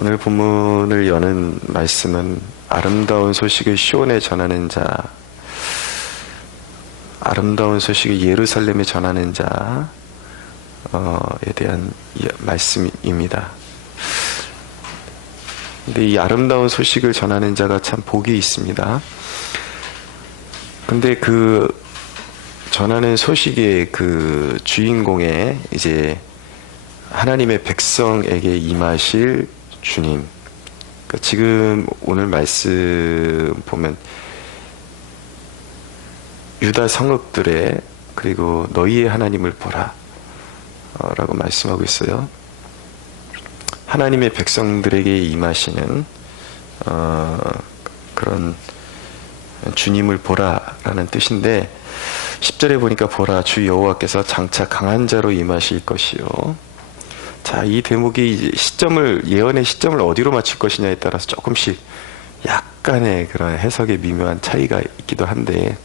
오늘 본문을 여는 말씀은 아름다운 소식을 시온에 전하는 자, 아름다운 소식을 예루살렘에 전하는 자에 대한 말씀입니다. 근데 이 아름다운 소식을 전하는 자가 참 복이 있습니다. 근데 그 전하는 소식의 그 주인공의 이제 하나님의 백성에게 임하실 주님. 그러니까 지금 오늘 말씀 보면 유다 성읍들의 그리고 너희의 하나님을 보라 라고 말씀하고 있어요. 하나님의 백성들에게 임하시는 그런 주님을 보라라는 뜻인데 10절에 보니까 보라 주 여호와께서 장차 강한 자로 임하실 것이요. 자, 이 대목이 이제 예언의 시점을 어디로 맞출 것이냐에 따라서 조금씩 약간의 그런 해석의 미묘한 차이가 있기도 한데,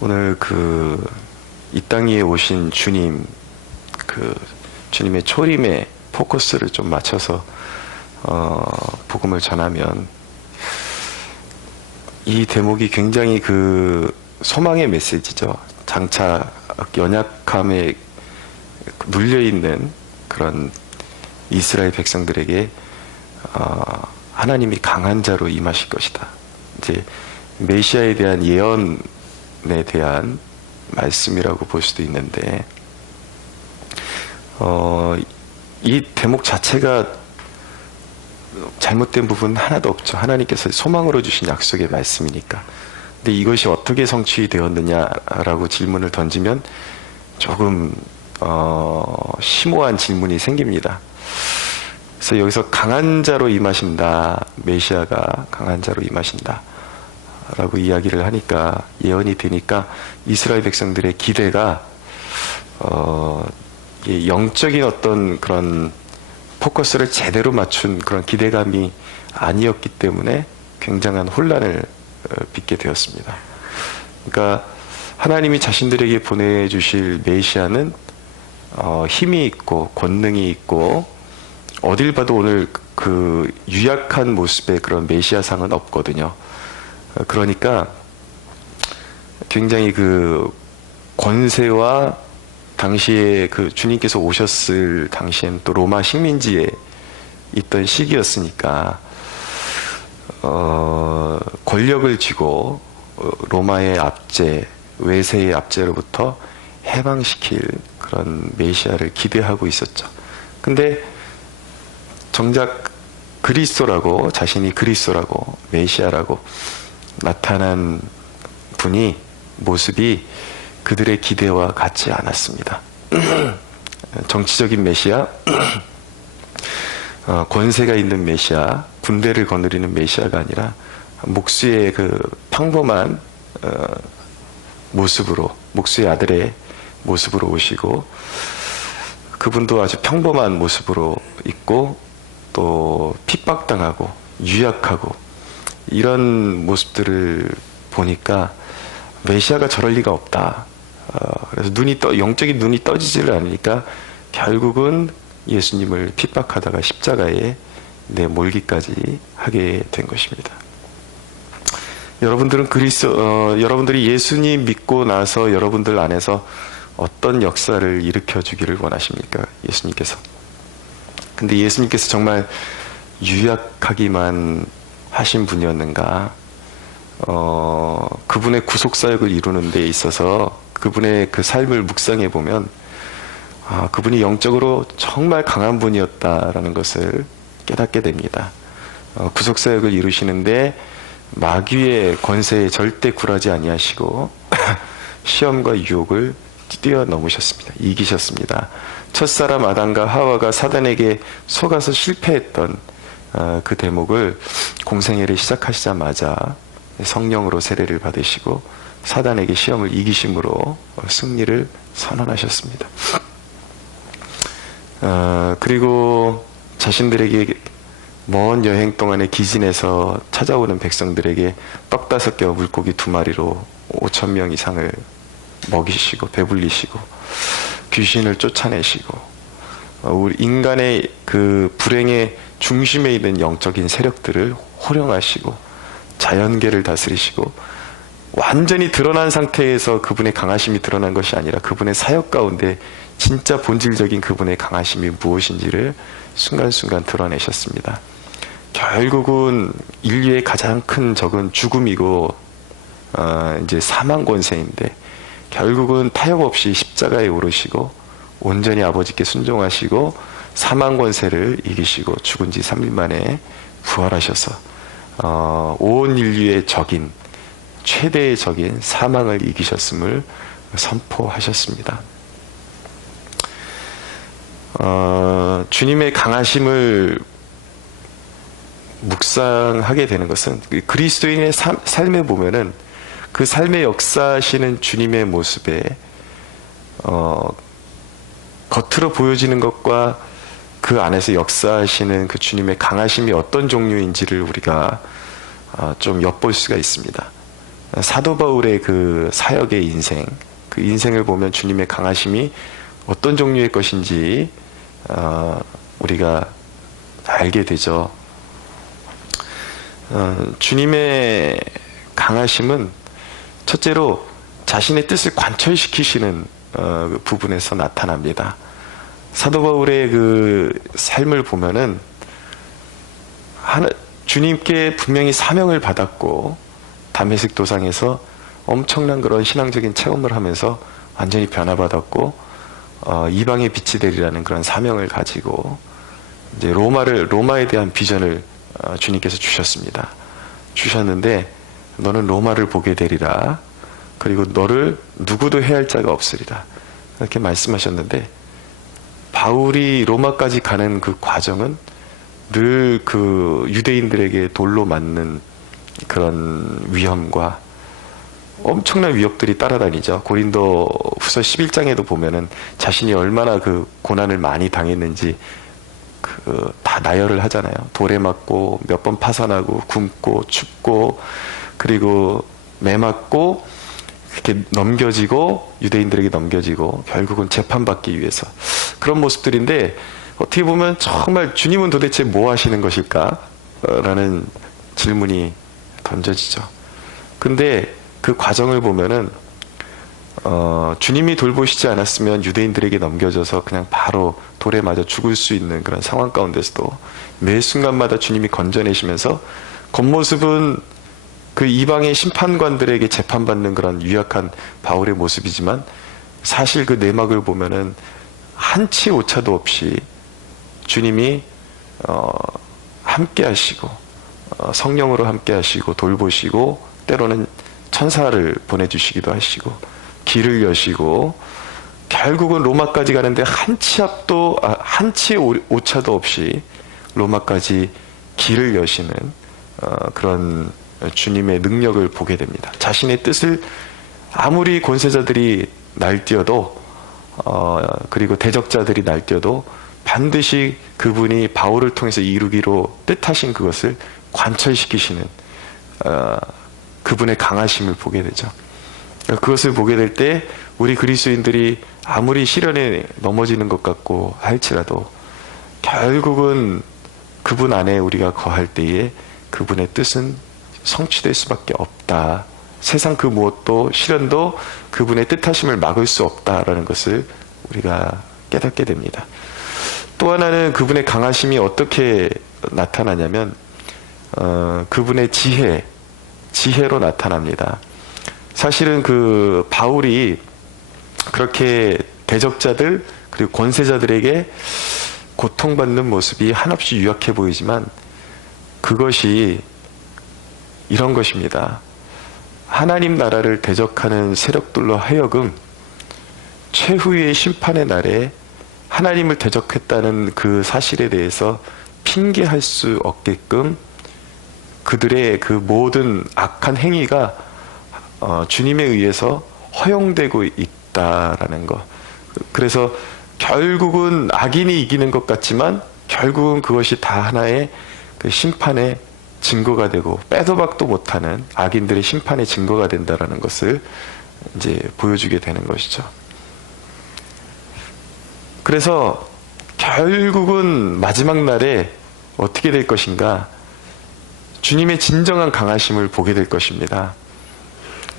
오늘 이 땅 위에 오신 주님, 주님의 초림에 포커스를 좀 맞춰서 복음을 전하면 이 대목이 굉장히 소망의 메시지죠. 장차 연약함에 눌려있는 그런 이스라엘 백성들에게 하나님이 강한 자로 임하실 것이다. 이제 메시아에 대한 예언에 대한 말씀이라고 볼 수도 있는데, 이 대목 자체가 잘못된 부분 하나도 없죠. 하나님께서 소망으로 주신 약속의 말씀이니까. 근데 이것이 어떻게 성취되었느냐라고 질문을 던지면 조금 심오한 질문이 생깁니다. 그래서 여기서 강한 자로 임하신다, 메시아가 강한 자로 임하신다 라고 이야기를 하니까, 예언이 되니까 이스라엘 백성들의 기대가 영적인 어떤 그런 포커스를 제대로 맞춘 그런 기대감이 아니었기 때문에 굉장한 혼란을 빚게 되었습니다. 그러니까 하나님이 자신들에게 보내주실 메시아는 힘이 있고 권능이 있고, 어딜 봐도 오늘 유약한 모습의 그런 메시아상은 없거든요. 그러니까 굉장히 권세와 당시에 주님께서 오셨을 당시엔 또 로마 식민지에 있던 시기였으니까 권력을 쥐고 로마의 압제, 외세의 압제로부터 해방시킬 그런 메시아를 기대하고 있었죠. 근데 정작 그리스도라고, 자신이 그리스도라고, 메시아라고 나타난 분이, 모습이 그들의 기대와 같지 않았습니다. 정치적인 메시아, 권세가 있는 메시아, 군대를 거느리는 메시아가 아니라 목수의 평범한 모습으로, 목수의 아들의 모습으로 오시고, 그분도 아주 평범한 모습으로 있고, 또 핍박당하고 유약하고 이런 모습들을 보니까 메시아가 저럴 리가 없다. 그래서 영적인 눈이 떠지지를 않으니까 결국은 예수님을 핍박하다가 십자가에 내몰기까지 하게 된 것입니다. 여러분들은 여러분들이 예수님 믿고 나서 여러분들 안에서 어떤 역사를 일으켜 주기를 원하십니까? 예수님께서. 근데 예수님께서 정말 유약하기만 하신 분이었는가? 그분의 구속사역을 이루는 데 있어서 그분의 삶을 묵상해 보면, 그분이 영적으로 정말 강한 분이었다라는 것을 깨닫게 됩니다. 구속사역을 이루시는데 마귀의 권세에 절대 굴하지 아니하시고 시험과 유혹을 뛰어넘으셨습니다. 이기셨습니다. 첫사람 아담과 하와가 사단에게 속아서 실패했던 그 대목을 공생애를 시작하시자마자 성령으로 세례를 받으시고 사단에게 시험을 이기심으로 승리를 선언하셨습니다. 그리고 자신들에게 먼 여행 동안에 기진에서 찾아오는 백성들에게 떡 5개와 물고기 2마리로 5,000명 이상을 먹이시고 배불리시고 귀신을 쫓아내시고 우리 인간의 그 불행의 중심에 있는 영적인 세력들을 호령하시고 자연계를 다스리시고 완전히 드러난 상태에서 그분의 강하심이 드러난 것이 아니라 그분의 사역 가운데 진짜 본질적인 그분의 강하심이 무엇인지를 순간순간 드러내셨습니다. 결국은 인류의 가장 큰 적은 죽음이고 이제 사망 권세인데 결국은 타협 없이 십자가에 오르시고 온전히 아버지께 순종하시고 사망 권세를 이기시고 죽은 지 3일 만에 부활하셔서 온 인류의 적인 최대의 적인 사망을 이기셨음을 선포하셨습니다. 주님의 강하심을 묵상하게 되는 것은 그리스도인의 삶에 보면은 그 삶의 역사하시는 주님의 모습에 겉으로 보여지는 것과 그 안에서 역사하시는 그 주님의 강하심이 어떤 종류인지를 우리가 좀 엿볼 수가 있습니다. 사도 바울의 그 사역의 인생, 그 인생을 보면 주님의 강하심이 어떤 종류의 것인지 우리가 알게 되죠. 주님의 강하심은 첫째로 자신의 뜻을 관철시키시는 그 부분에서 나타납니다. 사도 바울의 그 삶을 보면은 주님께 분명히 사명을 받았고 다메섹 도상에서 엄청난 그런 신앙적인 체험을 하면서 완전히 변화받았고 이방의 빛이 되리라는 그런 사명을 가지고 이제 로마에 대한 비전을 주님께서 주셨습니다. 주셨는데 너는 로마를 보게 되리라. 그리고 너를 누구도 해할 자가 없으리라. 이렇게 말씀하셨는데 바울이 로마까지 가는 그 과정은 늘 그 유대인들에게 돌로 맞는 그런 위험과 엄청난 위협들이 따라다니죠. 고린도 후서 11장에도 보면은 자신이 얼마나 그 고난을 많이 당했는지 다 나열을 하잖아요. 돌에 맞고 몇 번 파산하고 굶고 춥고 그리고 매 맞고 이렇게 넘겨지고 유대인들에게 넘겨지고 결국은 재판받기 위해서 그런 모습들인데 어떻게 보면 정말 주님은 도대체 뭐 하시는 것일까? 라는 질문이 던져지죠. 근데 그 과정을 보면은 주님이 돌보시지 않았으면 유대인들에게 넘겨져서 그냥 바로 돌에 맞아 죽을 수 있는 그런 상황 가운데서도 매 순간마다 주님이 건져내시면서 겉모습은 그 이방의 심판관들에게 재판받는 그런 유약한 바울의 모습이지만 사실 그 내막을 보면은 한치 오차도 없이 주님이 함께 하시고 성령으로 함께 하시고 돌보시고 때로는 천사를 보내주시기도 하시고 길을 여시고 결국은 로마까지 가는데 한치 오차도 없이 로마까지 길을 여시는 그런 주님의 능력을 보게 됩니다. 자신의 뜻을 아무리 권세자들이 날뛰어도 그리고 대적자들이 날뛰어도 반드시 그분이 바울을 통해서 이루기로 뜻하신 그것을 관철시키시는 그분의 강하심을 보게 되죠. 그것을 보게 될 때 우리 그리스도인들이 아무리 시련에 넘어지는 것 같고 할지라도 결국은 그분 안에 우리가 거할 때에 그분의 뜻은 성취될 수밖에 없다. 세상 그 무엇도 시련도 그분의 뜻하심을 막을 수 없다라는 것을 우리가 깨닫게 됩니다. 또 하나는 그분의 강하심이 어떻게 나타나냐면 그분의 지혜로 나타납니다. 사실은 그 바울이 그렇게 대적자들 그리고 권세자들에게 고통받는 모습이 한없이 유약해 보이지만 그것이 이런 것입니다. 하나님 나라를 대적하는 세력들로 하여금 최후의 심판의 날에 하나님을 대적했다는 그 사실에 대해서 핑계할 수 없게끔 그들의 그 모든 악한 행위가 주님에 의해서 허용되고 있다라는 것. 그래서 결국은 악인이 이기는 것 같지만 결국은 그것이 다 하나의 그 심판의 증거가 되고 빼도 박도 못하는 악인들의 심판의 증거가 된다라는 것을 이제 보여주게 되는 것이죠. 그래서 결국은 마지막 날에 어떻게 될 것인가? 주님의 진정한 강하심을 보게 될 것입니다.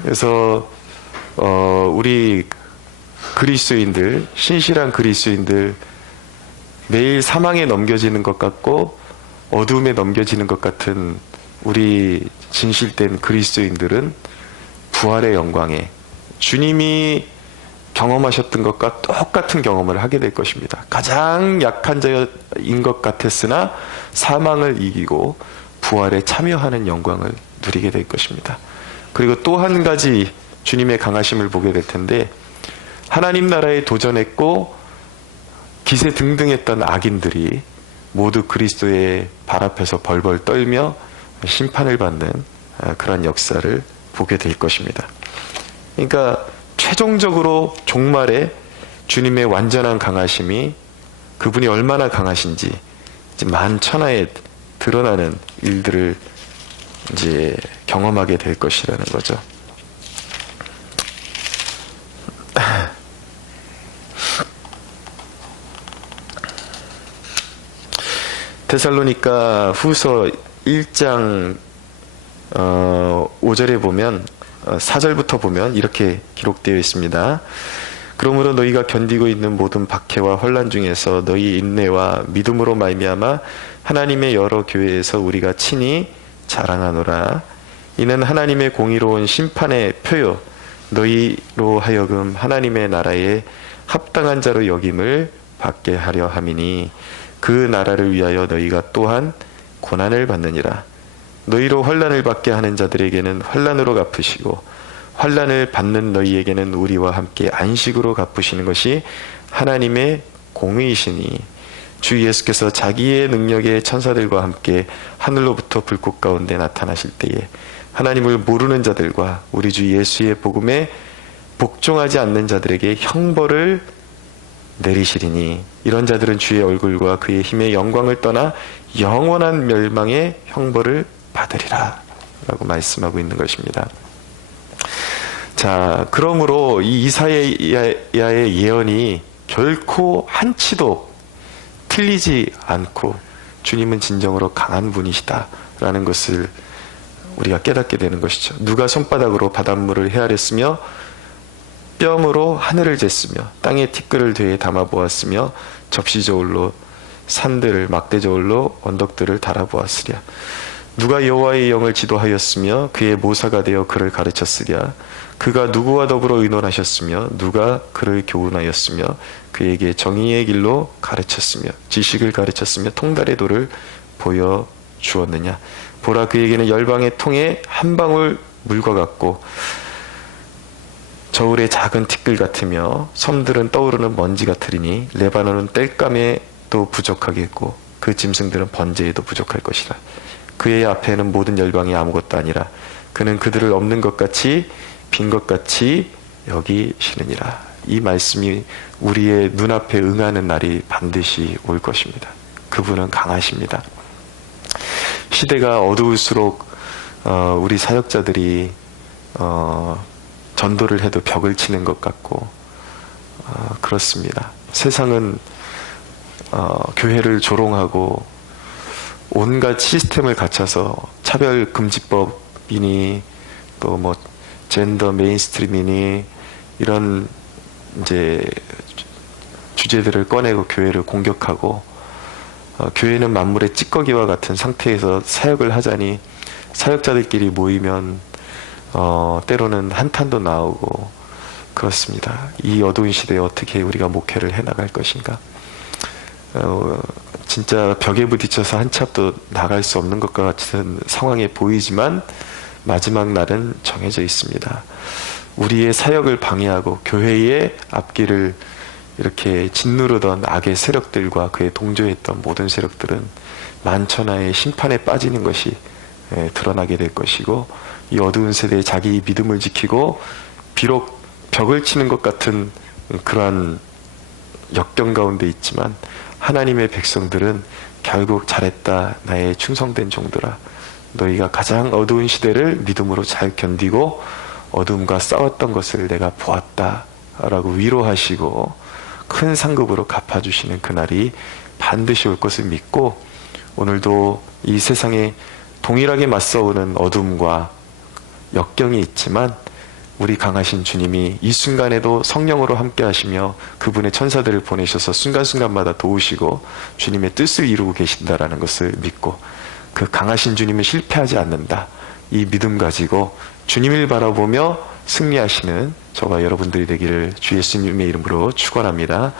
그래서 우리 그리스도인들, 신실한 그리스도인들, 매일 사망에 넘겨지는 것 같고 어두움에 넘겨지는 것 같은 우리 진실된 그리스도인들은 부활의 영광에 주님이 경험하셨던 것과 똑같은 경험을 하게 될 것입니다. 가장 약한 자인 것 같았으나 사망을 이기고 부활에 참여하는 영광을 누리게 될 것입니다. 그리고 또 한 가지 주님의 강하심을 보게 될 텐데, 하나님 나라에 도전했고 기세등등했던 악인들이 모두 그리스도의 발 앞에서 벌벌 떨며 심판을 받는 그런 역사를 보게 될 것입니다. 그러니까 최종적으로 종말에 주님의 완전한 강하심이, 그분이 얼마나 강하신지 이제 만천하에 드러나는 일들을 이제 경험하게 될 것이라는 거죠. 데살로니가 후서 1장 5절에 보면 4절부터 보면 이렇게 기록되어 있습니다. 그러므로 너희가 견디고 있는 모든 박해와 혼란 중에서 너희 인내와 믿음으로 말미암아 하나님의 여러 교회에서 우리가 친히 자랑하노라. 이는 하나님의 공의로운 심판의 표요 너희로 하여금 하나님의 나라에 합당한 자로 여김을 받게 하려 함이니 그 나라를 위하여 너희가 또한 고난을 받느니라. 너희로 환난을 받게 하는 자들에게는 환난으로 갚으시고 환난을 받는 너희에게는 우리와 함께 안식으로 갚으시는 것이 하나님의 공의이시니 주 예수께서 자기의 능력의 천사들과 함께 하늘로부터 불꽃 가운데 나타나실 때에 하나님을 모르는 자들과 우리 주 예수의 복음에 복종하지 않는 자들에게 형벌을 내리시리니 이런 자들은 주의 얼굴과 그의 힘의 영광을 떠나 영원한 멸망의 형벌을 받으리라 라고 말씀하고 있는 것입니다. 자, 그러므로 이 이사야의 예언이 결코 한치도 틀리지 않고 주님은 진정으로 강한 분이시다 라는 것을 우리가 깨닫게 되는 것이죠. 누가 손바닥으로 바닷물을 헤아렸으며 뼘으로 하늘을 쟀으며 땅에 티끌을 되에 담아 보았으며 접시 저울로 산들을 막대 저울로 언덕들을 달아 보았으랴. 누가 여호와의 영을 지도하였으며 그의 모사가 되어 그를 가르쳤으랴. 그가 누구와 더불어 의논하셨으며 누가 그를 교훈하였으며 그에게 정의의 길로 가르쳤으며 지식을 가르쳤으며 통달의 도를 보여주었느냐. 보라, 그에게는 열방의 통에 한 방울 물과 같고 저울의 작은 티끌 같으며 섬들은 떠오르는 먼지 같으리니 레바논은 땔감에도 부족하겠고 그 짐승들은 번제에도 부족할 것이라. 그의 앞에는 모든 열방이 아무것도 아니라 그는 그들을 없는 것 같이 빈 것 같이 여기시느니라. 이 말씀이 우리의 눈앞에 응하는 날이 반드시 올 것입니다. 그분은 강하십니다. 시대가 어두울수록 우리 사역자들이 전도를 해도 벽을 치는 것 같고 그렇습니다. 세상은 교회를 조롱하고 온갖 시스템을 갖춰서 차별금지법이니 또 뭐 젠더 메인스트림이니 이런 이제 주제들을 꺼내고 교회를 공격하고 교회는 만물의 찌꺼기와 같은 상태에서 사역을 하자니 사역자들끼리 모이면 때로는 한탄도 나오고 그렇습니다. 이 어두운 시대에 어떻게 우리가 목회를 해나갈 것인가. 진짜 벽에 부딪혀서 한 치 앞도 나갈 수 없는 것과 같은 상황에 보이지만 마지막 날은 정해져 있습니다. 우리의 사역을 방해하고 교회의 앞길을 이렇게 짓누르던 악의 세력들과 그에 동조했던 모든 세력들은 만천하의 심판에 빠지는 것이 드러나게 될 것이고 이 어두운 세대에 자기 믿음을 지키고 비록 벽을 치는 것 같은 그러한 역경 가운데 있지만 하나님의 백성들은 결국 잘했다 나의 충성된 종들아 너희가 가장 어두운 시대를 믿음으로 잘 견디고 어둠과 싸웠던 것을 내가 보았다 라고 위로하시고 큰 상급으로 갚아주시는 그날이 반드시 올 것을 믿고, 오늘도 이 세상에 동일하게 맞서오는 어둠과 역경이 있지만 우리 강하신 주님이 이 순간에도 성령으로 함께 하시며 그분의 천사들을 보내셔서 순간순간마다 도우시고 주님의 뜻을 이루고 계신다라는 것을 믿고, 그 강하신 주님은 실패하지 않는다, 이 믿음 가지고 주님을 바라보며 승리하시는 저와 여러분들이 되기를 주 예수님의 이름으로 축원합니다.